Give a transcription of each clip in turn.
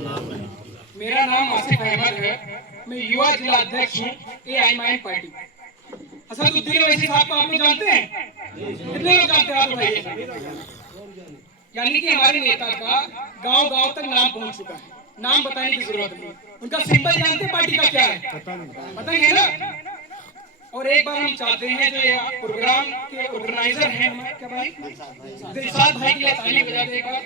मेरा नाम आसिफ अहमद है। मैं युवा जिला अध्यक्ष हूँ AIMIM पार्टी। असदुद्दीन ओवैसी साहब को आप लोग जानते हैं? कितने लोग जानते हैं आप भाई? यानी कि हमारे नेता का गांव-गांव तक नाम पहुंच चुका है। नाम बताने की जरूरत नहीं। उनका सिंबल जानते हैं पार्टी का क्या है? पता ही है ना। और एक बार हम चाहते हैं जो प्रोग्राम के ऑर्गेनाइजर हैं हमारे क्या भाई दिलशाद भाई की ताली बजा दे एक बार।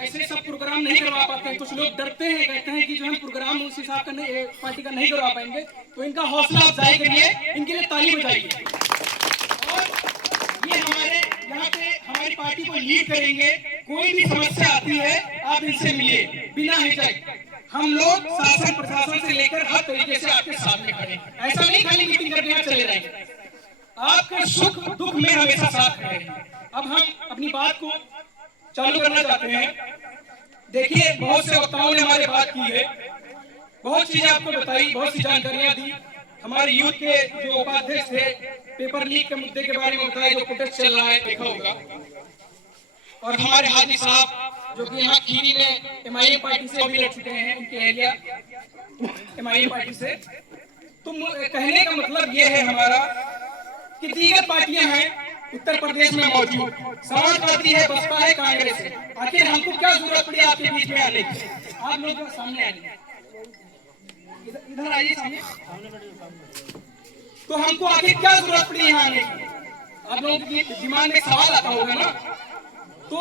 ऐसे सब प्रोग्राम नहीं करवा पाते हैं। कुछ लोग डरते हैं, कहते हैं कि जो हम प्रोग्राम उस हिसाब का नहीं पार्टी का नहीं करवा पाएंगे, तो इनका हौसला अफजाई करिए, इनके लिए ताली बजाइए। और ये हमारे यहाँ पे हमारी पार्टी को लीड करेंगे। कोई भी समस्या आती है आप इनसे मिलिए बिना हिचक। हम लोग शासन प्रशासन से लेकर हर तरीके से आपके साथ में खड़े हैं। ऐसा नहीं खाली मीटिंग करके यहाँ चले जाएंगे, आपके सुख दुख में हमेशा साथ खड़े हैं। अब हम अपनी बात को चालू करना चाहते हैं। देखिए, बहुत से वक्ताओं ने हमारे बात की है, बहुत चीजें आपको बताई, बहुत सी जानकारियां दी। हमारे यूथ के जो उपाध्यक्ष थे, पेपर लीक के मुद्दे के बारे में बताया, जो प्रोटेस्ट चल रहा है देखा होगा। और हमारे हाजी साहब जो कि यहाँ खीरी में MIM पार्टी से भी लड़ चुके हैं, इनके एरिया MIM पार्टी से। तो कहने का मतलब ये है हमारा कि दीगर पार्टियां हैं उत्तर प्रदेश में मौजूद, समाजवादी है, बसपा है, कांग्रेस है। आखिर हमको क्या जरूरत पड़ी आपके बीच में आने की? आप लोग सामने आइए, इधर आइए सामने। तो हमको आखिर क्या जरूरत पड़ी यहाँ आने की? आप लोगों के दिमाग में सवाल आता होगा ना। तो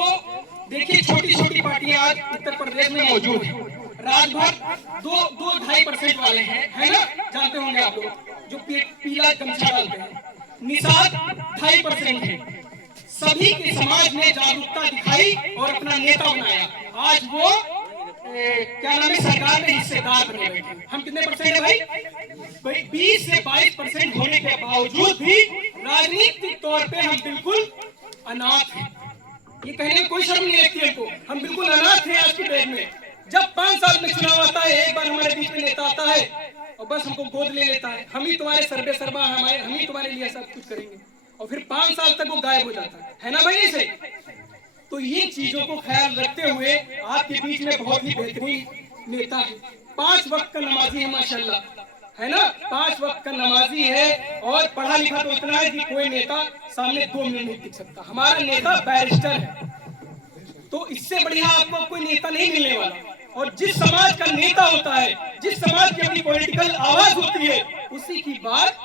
देखिए, छोटी छोटी पार्टियां आज उत्तर प्रदेश में मौजूद है। राजभर 2-2.5% वाले हैं, है ना, जानते होंगे आप लोग, जो पीला गमछा डालते हैं। निषाद 2.5% है। सभी के समाज ने जागरूकता दिखाई और अपना नेता बनाया। आज वो क्या नाम है, सरकार में हिस्सेदार बने बैठे। हम कितने परसेंट है भाई? 20 से 22% होने के बावजूद भी राजनीतिक तौर पे हम बिल्कुल अनाथ हैं। ये कहने में कोई शर्म नहीं लगती हमको। हम बिल्कुल अनाथ हैं आज की डेट में। जब 5 साल में चुनाव आता है, एक बार हमारे बीच में नेता आता है और बस हमको गोद ले लेता है। हम ही तुम्हारे सर्वे सर्वा, हम ही तुम्हारे लिए सब कुछ करेंगे, और फिर 5 साल तक वो गायब हो जाता है ना भाई? ऐसे तो ये चीजों को ख्याल रखते हुए आपके बीच में बहुत ही बेहतरीन नेता है। 5 वक्त का नमाजी है माशाल्लाह, है ना, 5 वक्त का नमाजी है और पढ़ा लिखा तो इतना है कि कोई नेता सामने 2 मिनट नहीं टिक सकता। हमारा नेता बैरिस्टर है, तो इससे बढ़िया आपको कोई नेता नहीं मिलने वाला। और जिस समाज का नेता होता है, जिस समाज की अपनी पॉलिटिकल आवाज होती है, उसी की बात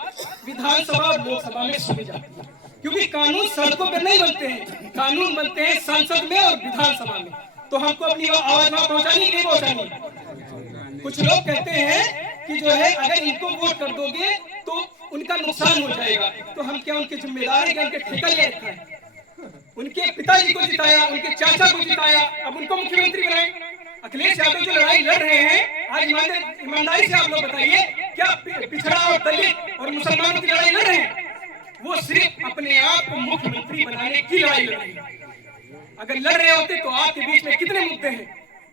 विधानसभा और लोकसभा में सुनी जाती है। क्योंकि कानून सड़कों पर नहीं बनते हैं, कानून बनते हैं संसद में और विधानसभा में। तो हमको अपनी आवाज वहां पहुंचानी नहीं पहुंचानी। कुछ लोग कहते हैं कि जो है अगर इनको वोट कर दोगे तो उनका नुकसान हो जाएगा। तो हम क्या उनके जिम्मेदार है? उनके ठेका ले रखा है? उनके पिताजी को जिताया, उनके चाचा को जिताया, अब उनको मुख्यमंत्री बनाए। अखिलेश यादव जो लड़ाई लड़ रहे हैं आज, ईमानदारी से आप लोग बताइए, क्या पिछड़ा और दलित और मुसलमानों की लड़ाई लड़ रहे हैं? वो सिर्फ अपने आप को मुख्यमंत्री बनाने की लड़ाई लड़ रहे हैं। अगर लड़ रहे होते तो आपके बीच में कितने मुद्दे हैं।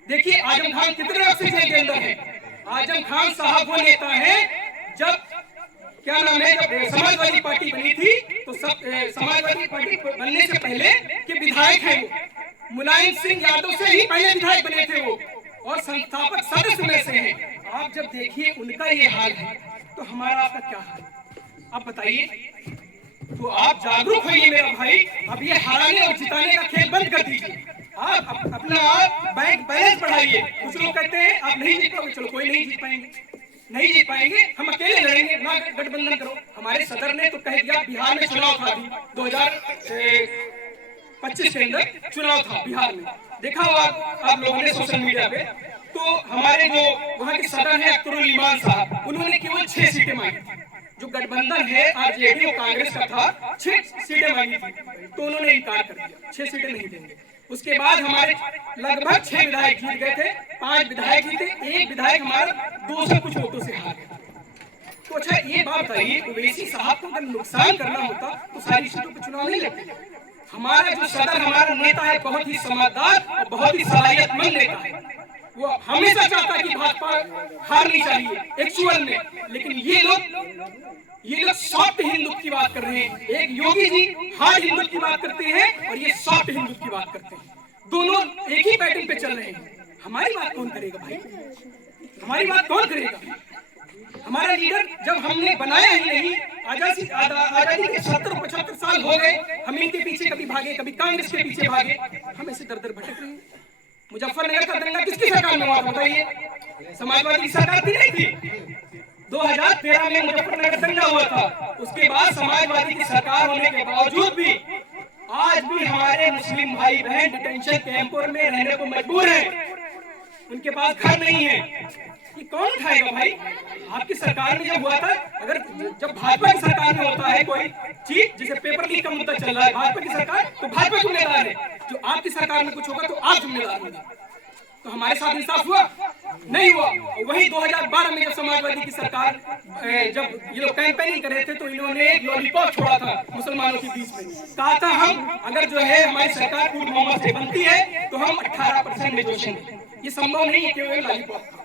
देखिए, आजम खान कितने अरसे जेल के अंदर है। आजम खान साहब वो नेता है, जब क्या नाम है, जब समाजवादी पार्टी बनी थी तो सब समाजवादी पार्टी बनने से पहले के विधायक हैं वो। मुलायम सिंह यादव से ही पहले विधायक बने थे वो, और संस्थापक सदस्य में से हैं। आप जब देखिए उनका ये हाल है, तो हमारा आपका क्या हाल? आप बताइए। तो आप जागरूक होइए मेरा भाई। अब ये हराने और जिताने का खेल बंद कर दीजिए। आप अपना बैंक बैलेंस बढ़ाइए। कुछ लोग कहते हैं आप नहीं जीत पाओगे, चलो कोई नहीं जीत पाएंगे, नहीं जीत पाएंगे, हम अकेले लड़ेंगे, ना गठबंधन करो। हमारे सदर ने तो कह दिया, बिहार में चुनाव था, 2025 के अंदर चुनाव था बिहार में, देखा होगा आप लोगों ने सोशल मीडिया पे। तो हमारे जो वहाँ के सदर हैं अख्तरुल ईमान साहब, उन्होंने केवल 6 सीटें मांगी। जो गठबंधन है RJD और कांग्रेस का था, 6 सीटें मांगी थी, तो उन्होंने इनकार कर दिया, 6 सीटें नहीं देंगे। उसके बाद हमारे लगभग 6 विधायक जीत गए थे, 5 विधायक जीते, 1 विधायक हमारा 200 कुछ वोटों से हार गया। तो अच्छा ये बात बताइए, ओवैसी साहब को अगर नुकसान करना होता तो सारी सीटों पर चुनाव नहीं लड़ते। हमारा जो सदर हमारा नेता है बहुत ही समझदार और बहुत ही सलाहियतमंद नेता है। वो हमेशा चाहता है कि भाजपा हारनी चाहिए एक्चुअल में, लेकिन ये लोग सॉफ्ट हिंदुत्व की बात कर रहे हैं। एक योगी जी हार्ड हिंदुत्व की बात करते हैं और ये सॉफ्ट हिंदुत्व की बात करते हैं। दोनों एक ही पैटर्न पे चल रहे हैं। हमारी बात कौन करेगा भाई? हमारी बात कौन करेगा? हमारा लीडर जब हमने बनाया ही नहीं, आजादी के 70-75 साल हो गए, हम इनके पीछे कभी भागे, कभी कांग्रेस के पीछे भागे, हम ऐसे दर दर भटक रहे हैं। मुजफ्फरनगर का दंगा किसकी सरकार में हुआ बताइए? समाजवादी की सरकार थी नहीं थी? 2013 में मुजफ्फरनगर दंगा हुआ था। उसके बाद समाजवादी की सरकार होने के बावजूद भी आज भी हमारे मुस्लिम भाई बहन डिटेंशन कैंपों में रहने को मजबूर हैं। उनके पास घर नहीं है। ये कौन उठाएगा भाई? आपकी सरकार में जब हुआ था, अगर जब भाजपा की सरकार में होता है कोई चीज, जैसे पेपर लीक का मुद्दा चल रहा है, भाजपा की सरकार, तो भाजपा जिम्मेदार है। जो आपकी सरकार में कुछ होगा तो आप जिम्मेदार होंगे। तो हमारे साथ इंसाफ हुआ? नहीं हुआ। वही 2012 में जब समाजवादी की सरकार जब ये लोग कैंपेनिंग कर रहे थे, तो इन्होंने एक लॉलीपॉप छोड़ा था मुसलमानों के बीच में। कहा था हम अगर जो है हमारी सरकार पूर्ण बहुमत से बनती है तो हम 18% में जोशेंगे। ये संभव नहीं है केवल लॉलीपॉप।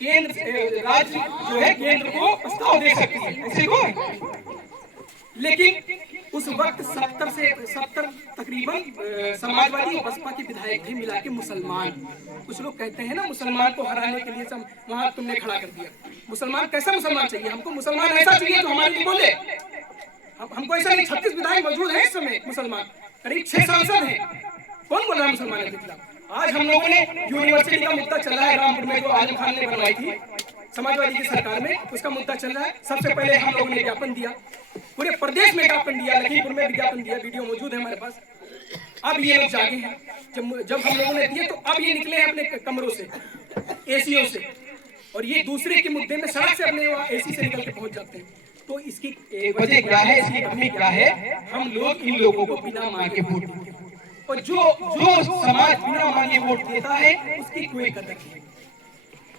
केंद्र राज्य जो है केंद्र को प्रस्ताव दे सकती है, ऐसे को। लेकिन उस वक्त 70 तकरीबन समाजवादी और बसपा के विधायक थे मिला के मुसलमान। कुछ लोग कहते हैं ना मुसलमान को हराने के लिए सब वहां तुमने खड़ा कर दिया। मुसलमान कैसा मुसलमान चाहिए? हमको मुसलमान ऐसा चाहिए जो हमारे लिए बोले। हमको ऐसा नहीं। 36 विधायक मौजूद है इस समय मुसलमान, करीब 6 सांसद हैं। कौन बोल रहा है मुसलमान के खिलाफ? आज हम लोगों ने यूनिवर्सिटी का मुद्दा चल रहा है रामपुर में, जो आजम खान ने बनवाई थी समाजवादी की सरकार में, उसका मुद्दा चल रहा है। सबसे पहले हम लोगों ने ज्ञापन दिया, पूरे प्रदेश में ज्ञापन दिया, लखीमपुर में विज्ञापन दिया, वीडियो मौजूद है हमारे पास। अब ये लोग जागे हैं। जब हम लोगों ने दिए तो अब ये निकले हैं अपने कमरों से, एसीओ से, और ये दूसरे के मुद्दे में सड़क से अपने एसी से निकल के पहुंच जाते हैं। तो इसकी वजह क्या है? इसकी कमी क्या है? हम लोग इन लोगों को बिना मांगे वोट देते हैं, और जो समाज बिना मांगे वोट देता है उसकी कोई कदर नहीं।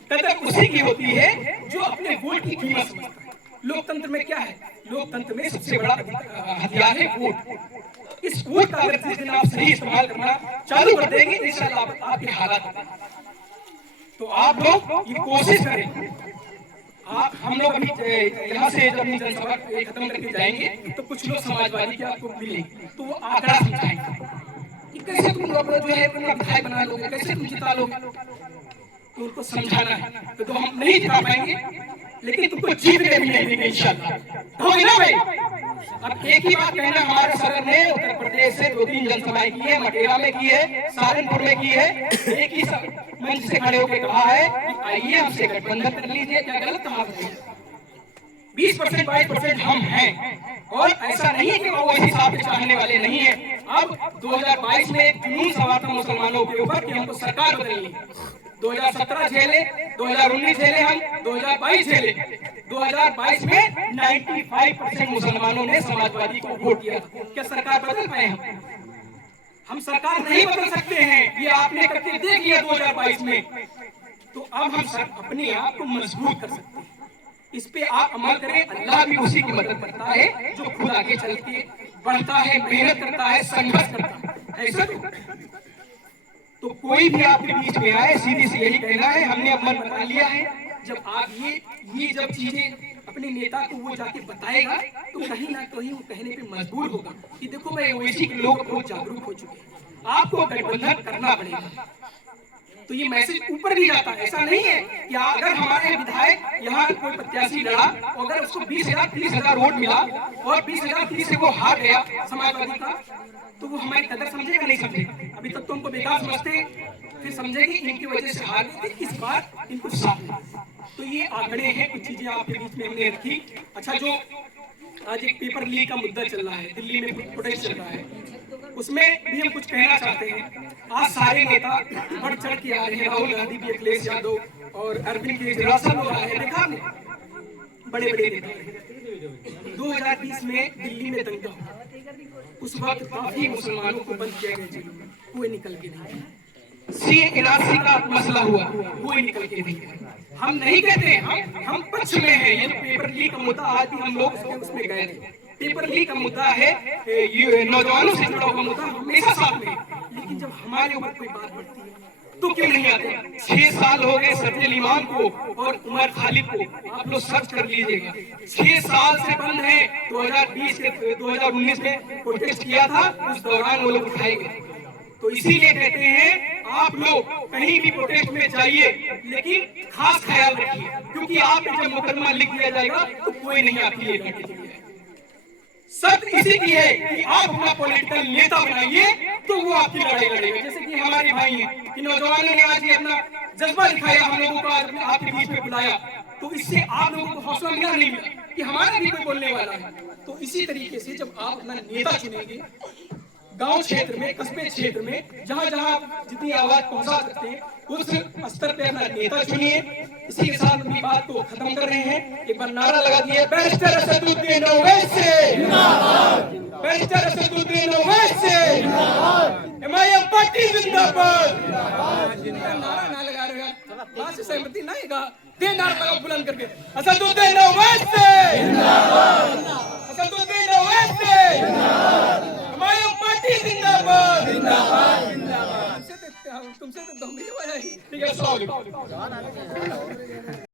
कदर उसी की होती है जो अपने वोट की कीमत समझता है। लोकतंत्र में क्या है? लोकतंत्र में सबसे बड़ा हथियार है वोट। इस वोट का अगर जिस दिन आप सही इस्तेमाल करना चालू कर देंगे, इंशाअल्लाह आपके हालात। तो आप लोग ये कोशिश करें। हम लोग अभी यहाँ से जब जनसभा खत्म करके जाएंगे तो कुछ लोग समाजवादी के आपको मिलेंगे, तो वो आंकड़ा समझाएंगे कि कैसे तुम लोग जो है अपना विधायक बना लोगे, कैसे तुम जिता लोगे। तो उनको समझाना है। तो हम नहीं जिता पाएंगे, लेकिन तुमको जीतने भी नहीं देंगे इंशाअल्लाह। होगी ना भाई? अब एक ही बात कहना, हमारे सदर ने उत्तर प्रदेश से 2-3 जनसभाएं की है, मटेरा में की है, सहारनपुर में की है। एक ही मंच से खड़े होकर कहा है कि आइए हमसे गठबंधन कर लीजिए। क्या गलत कहा? 20% 22% हम हैं, और ऐसा नहीं है कि वो इस हिसाब से चाहने वाले नहीं है। अब 2022 में एक जुनून सवार था मुसलमानों के ऊपर कि हमको सरकार बदलनी है। 2017 झेले, 2019 झेले, हम 2022 झेले। 2022 में 95% मुसलमानों ने समाजवादी को वोट दिया। क्या सरकार बदल पाए? हम सरकार नहीं बदल सकते हैं, ये आपने करके देख लिया 2022 में। तो अब हम अपने आप को मजबूत कर सकते हैं। इस पे आप अमल करें। अल्लाह भी उसी की मदद करता है जो खुद आगे चल के बढ़ता है, मेहनत करता है, संघर्ष करता है। ऐसा तो कोई भी आपके बीच में आए, सीधी सी यही कहना है, हमने अब मन बना लिया है। जब आप ये जब चीजें अपने नेता को वो जाके बताएगा तो कहीं ना कहीं वो कहने पे मजबूर होगा कि देखो भाई ओवैसी के लोग बहुत जागरूक हो चुके हैं, आपको गठबंधन करना पड़ेगा। तो ये मैसेज ऊपर भी जाता है। ऐसा नहीं है कि अगर हमारे विधायक यहाँ कोई प्रत्याशी लड़ा, अगर उसको 20,000 30,000 वोट मिला और 20,000 30 से वो हार गया समाजवादी का, तो वो हमारी कदर समझेगा? नहीं समझेगा। अभी तक तो हमको बेकार समझते हैं, फिर समझेंगे इनकी वजह से हार गए, इस बार इनको साथ। तो ये आंकड़े हैं, कुछ चीजें आपके बीच में हमने रखी। अच्छा, जो आज एक पेपर लीक का मुद्दा चल रहा है, दिल्ली में प्रोटेस्ट चल रहा है, उसमें भी हम कुछ कहना चाहते हैं। आज सारे नेता बढ़ चढ़ के आ रहे हैं, राहुल गांधी भी, अखिलेश यादव और अरविंद केजरीवाल सब लोग आ रहे हैं। देखा आपने, बड़े बड़े नेता। 2020 में दिल्ली में दंगा हुआ, उस वक्त काफी मुसलमानों को बंद किया गया जेलों में, कोई निकल के नहीं। C-NRC का मसला हुआ, कोई निकल के नहीं। हम नहीं कहते, हम पक्ष में हैं। ये पेपर लीक का मुद्दा आज भी हम लोग उसमें गए थे। पेपर लीक का मुद्दा है, नौजवानों से जुड़ा हुआ मुद्दा, हमेशा साथ में। लेकिन जब हमारे ऊपर कोई बात बढ़ती है तो क्यों नहीं आते? 6 साल हो गए सरजुल इमाम को और उमर खालिद को, आप लोग सर्च कर लीजिएगा। 6 साल से बंद है। 2019 में प्रोटेस्ट किया था, उस दौरान वो लोग उठाए गए। तो इसीलिए कहते हैं आप लोग कहीं भी प्रोटेस्ट में जाइए, लेकिन खास ख्याल रखिए, क्योंकि आप पे जब मुकदमा लिख दिया जाएगा तो कोई नहीं आपकी लेने के लिए। शर्त इसी की है कि आप अपना पॉलिटिकल नेता बनाइए तो वो आपकी लड़ाई लड़ेगा। जैसे कि हमारे भाई हैं कि नौजवानों ने आज ये अपना जज्बा दिखाया, हम लोगों को आज आपके बीच में बुलाया, तो इससे आप लोगों को हौसला मिला नहीं मिला कि हमारा भी कोई बोलने वाला है। तो इसी तरीके से जब आप अपना नेता चुनेंगे, गांव क्षेत्र में, कस्बे क्षेत्र में, जहां जहां जितनी आवाज पहुंचा सकते हैं, उस स्तर पे अपना नेता चुनिए। इसी के साथ अपनी बात को खत्म कर रहे हैं। एक बार नारा लगा दिए, बैरिस्टर असदुद्दीन ओवैसी जिंदाबाद, बैरिस्टर असदुद्दीन ओवैसी जिंदाबाद, एमआईएम पार्टी जिंदाबाद। नारा ना लगा रहे हैं, बात से सहमति नहीं का दे, नारा लगाओ बुलंद करके, असदुद्दीन ओवैसी जिंदाबाद, असदुद्दीन ओवैसी जिंदाबाद, एमआईएम पार्टी जिंदाबाद जिंदाबाद जिंदाबाद। तुमसे तो दम भी नहीं बजाई। ठीक है, अस्सलाम वालेकुम।